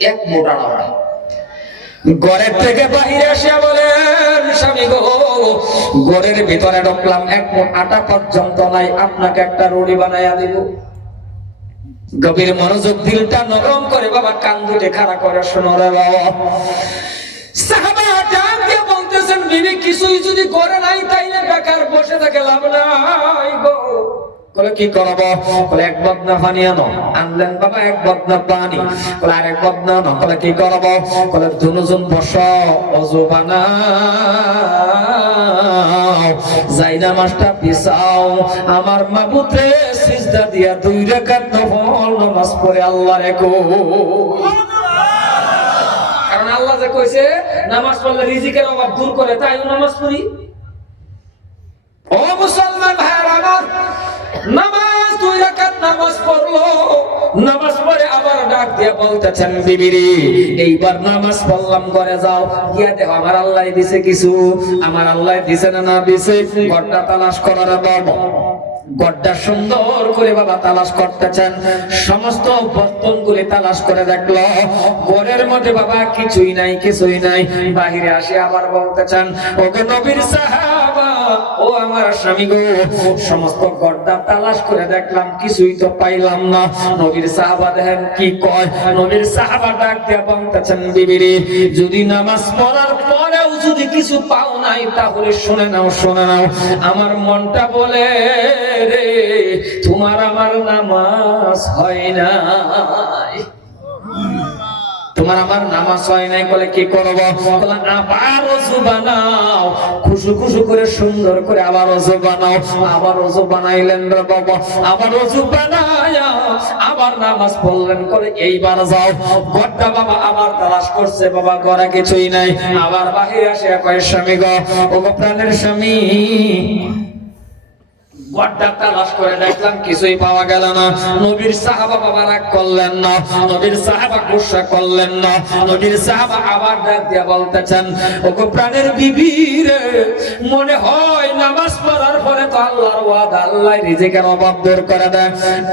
এক নাই থেকে বাহিরে আসিয়া বলেন, স্বামী গো ভিতরে ঢুকলাম, এক আটা পর্যন্ত নাই, আপনাকে একটা বানাইয়া দিব। গভীর মনোযোগ দিলটা নরম করে, বাবা, কান দুটে খাড়া করে শোনো রে বলতেছেন, বিবি, কিছুই যদি করে নাই, তাইলে বেকার বসে থাকে, লাভ নাই গো। কি করব? বলে এক বদনা আনো। আনলেন বাবা এক পানি। বলে আনো। বলে কি করব? বলে দুজন বস পিছাও। আমার মাবুতে সিজদা দিয়া দুই নামাজ পড়ে আল্লাহ রে কই কারণ আল্লাহ যে কইছে, নামাজ পড়লে রিজিকের অভাব দূর করে তাই নামাজ পড়ি। ও মুসলমান ভাইয়ের আমার নামাজ দুই রাকাত নামাজ পড়ল। নামাজ পড়ে আবার ডাক দিয়ে বলতেছেন, বিবিরি, এইবার নামাজ পড়লাম করে যাও। গিয়া দেখো আমার আল্লাহ দিছে কিছু। আমার আল্লাহ দিছে না না দিছে। ঘরটা তালাশ করার বাবা। গড্ডা সুন্দর করে বাবা তালাশ করতেছেন। সমস্ত বর্তন গুলি তালাশ করে দেখল। ঘরের মধ্যে বাবা কিছুই নাই কিছুই নাই। বাহিরে আসে আবার বলতেছেন ওকে নবীর সাহাবা ও আমার স্বামী গো, সমস্ত গড্ডা তালাশ করে দেখলাম, কিছুই তো পাইলাম না। নবীর সাহাবা দেখেন কি কয়, নবীর সাহাবা ডাক দিয়ে বলতেছেন, বিবিরে, যদি নামাজ পড়ার পরেও যদি কিছু পাও নাই, তাহলে শুনে নাও শুনে নাও। আমার মনটা বলে, রে, তোমার আমার নামাজ হয় নাই। তোমার আমার নামাজ হয় নাই বলে কি করব? বলে আবার অজু বানাও খুশু খুশু করে সুন্দর করে আবার অজু বানাও আবার অজু বানাইলেন রে বাবা। আবার অজু বানায়া আবার নামাজ পড়লেন করে এইবার যাও। ঘরটা বাবা আবার তালাশ করছে, বাবা ঘরে কিছুই নাই। আবার বাহিরে আসে, কয়, স্বামী গো ও প্রাণের স্বামী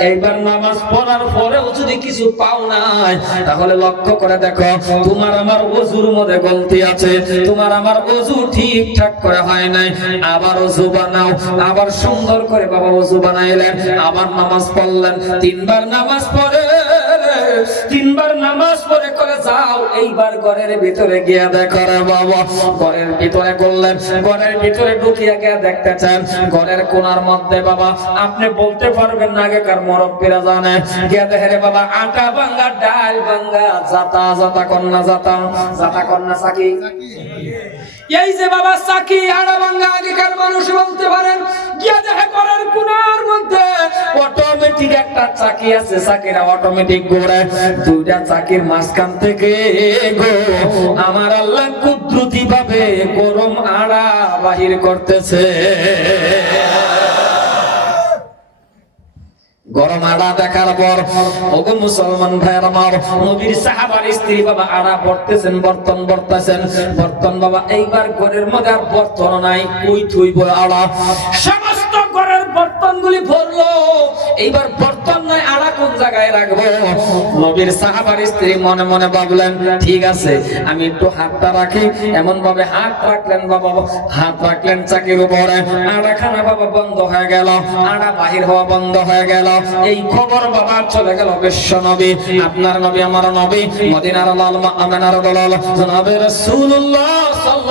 এইবার নামাজ পড়ার পরেও যদি কিছু পাও নাই, তাহলে লক্ষ্য করে দেখো, তোমার আমার ওজুর মধ্যে গলতি আছে, তোমার আমার ওজু ঠিকঠাক করে হয় নাই। আবার ওজু বানাও, আবার সুন্দর করে বাবা ওযু বানাইলেন, আবার নামাজ পড়লেন। তিনবার নামাজ পড়ে আপনি বলতে পারবেন না আগেকার মুরব্বীরা জানে। গিয়া দেখে রে বাবা, আটা ভাঙ্গা, ডাল ভাঙ্গা, জাতা জাতা কন্যা, জাতা। জাতা কন্যা সাকি? এই যে বাবা চাকি আড়া ভাঙ্গা, আগেকার মানুষ বলতে পারেন একটা চাকি আছে, চাকিরা অটোমেটিক দুইটা চাকির মাঝখান থেকে গো, আমার আল্লাহ কুদরতি ভাবে গরম আড়া বাহির করতেছে। গরম আড়া দেখার পর, ওগো মুসলমান ভাইয়ের আমার নবীর সাহাবার স্ত্রী বাবা আড়া পড়তেছেন বর্তন বর্তাছেন বর্তন বাবা এইবার ঘরের মধ্যে আর বর্তন নাই, কই থুইব আড়া? বর্তনগুলি ভরলো। এইবার বর্তন নাই আড়া কোন জায়গায় রাখব? নবীর সাহাবার স্ত্রী মনে মনে ভাবলেন, ঠিক আছে, আমি একটু হাতটা রাখি। এমন ভাবে হাত রাখলেন বাবা, হাত রাখলেন চাকির উপরে। আড়া খানা বাবা বন্ধ হয়ে গেল, আড়া বাহির হওয়া বন্ধ হয়ে গেল। এই খবর বাবা চলে গেল বিশ্ব নবী। আপনার নবী আমার নবী, মদিনার লাল আমেনার দলাল। জনাবে রাসূলুল্লাহ সাল্লাল্লাহু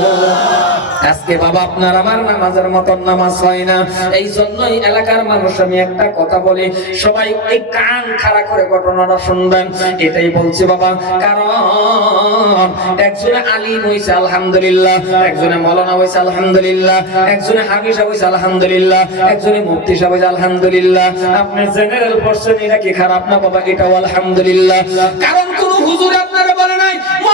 আজকে বাবা আপনার আমার নামাজের মতন নামাজ হয় না। এই জন্যই এলাকার মানুষ, আমি একটা কথা বলি, সবাই এই কান খাড়া করে ঘটনাটা শুনবেন। এটাই বলছি বাবা, কারণ একজনে আলিম হইছে, আলহামদুলিল্লাহ। একজনে মৌলানা হইছে, আলহামদুলিল্লাহ। একজনে হাফিজা হইছে, আলহামদুলিল্লাহ। একজনে মুফতি সাহেব আলহামদুলিল্লাহ। আপনি জেনারেল পড়ছেন এটা কি খারাপ না বাবা? এটাও আলহামদুলিল্লাহ। কারণ কোন হুজুর আপনারা ছয় লাখ